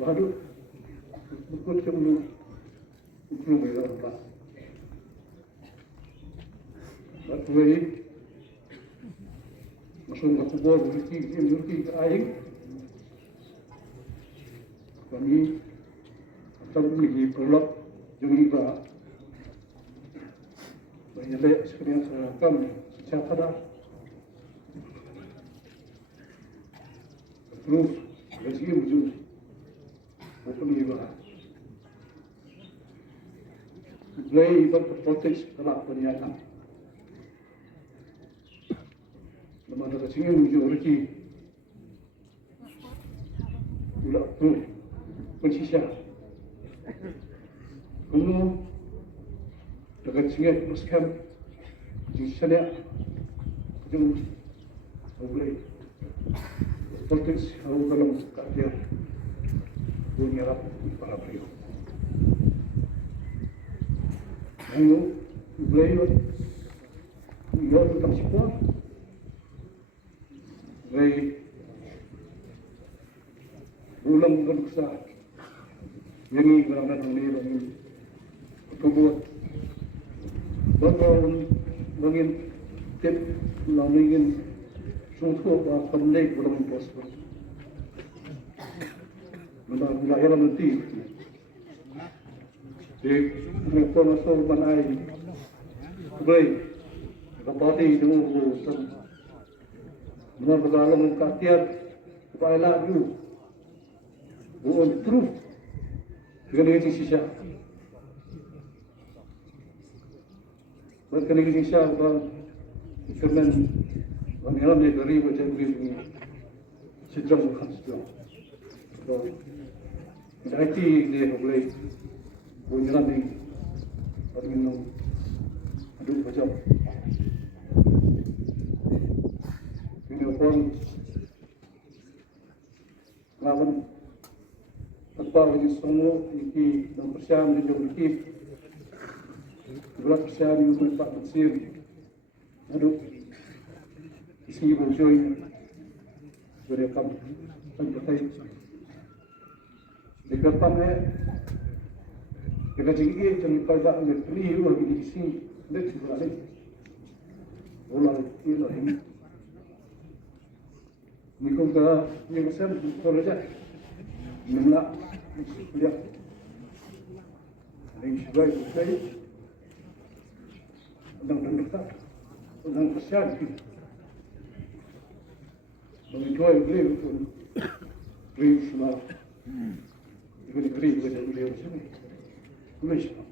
baru ikut cemulu belum ada apa. Baru masuk ke kubur berarti aing kami atau lagi pelak juga banyak sekalian seragam secara terus rezeki wujud betul juga mulai berpotensi kelak pernyataan lama ada rezeki wujud rezeki ulah tu bersisa kuno dekat singgah maskan di sana itu boleh potensi kalau dalam kerja dunia rap para beliau ayo beliau beliau tetap support beliau ulang berusaha yang ini berangkat dari bagi kebuat bahkan bagi tip langin sungguh apa pendek belum impossible. Menang lahir nanti. Jadi mereka masuk banai, baik. Kapati itu bukan. Menang dalam katiar, supaya lagi bukan terus. Dengan ini sisa. Berkali ini sisa bukan kerana Wannelam ne dari macam ni sejam bukan sejam. So, nanti dia boleh wannelam ni berminum aduk macam. Ini pun lawan apa lagi semua ini dan persiapan di jauh ini. Berat persiapan itu tak bersih. Aduk isi bujoi berekam sampai dekat pantai dekat tinggi jangan pada ambil beli lagi di sini dekat lagi ulang ini lagi ni kau dah ni macam kerja menolak lihat ini sebagai bukti dan dekat dan persiapan menjual beli pun beli semua, ini beli beli beli macam ni, macam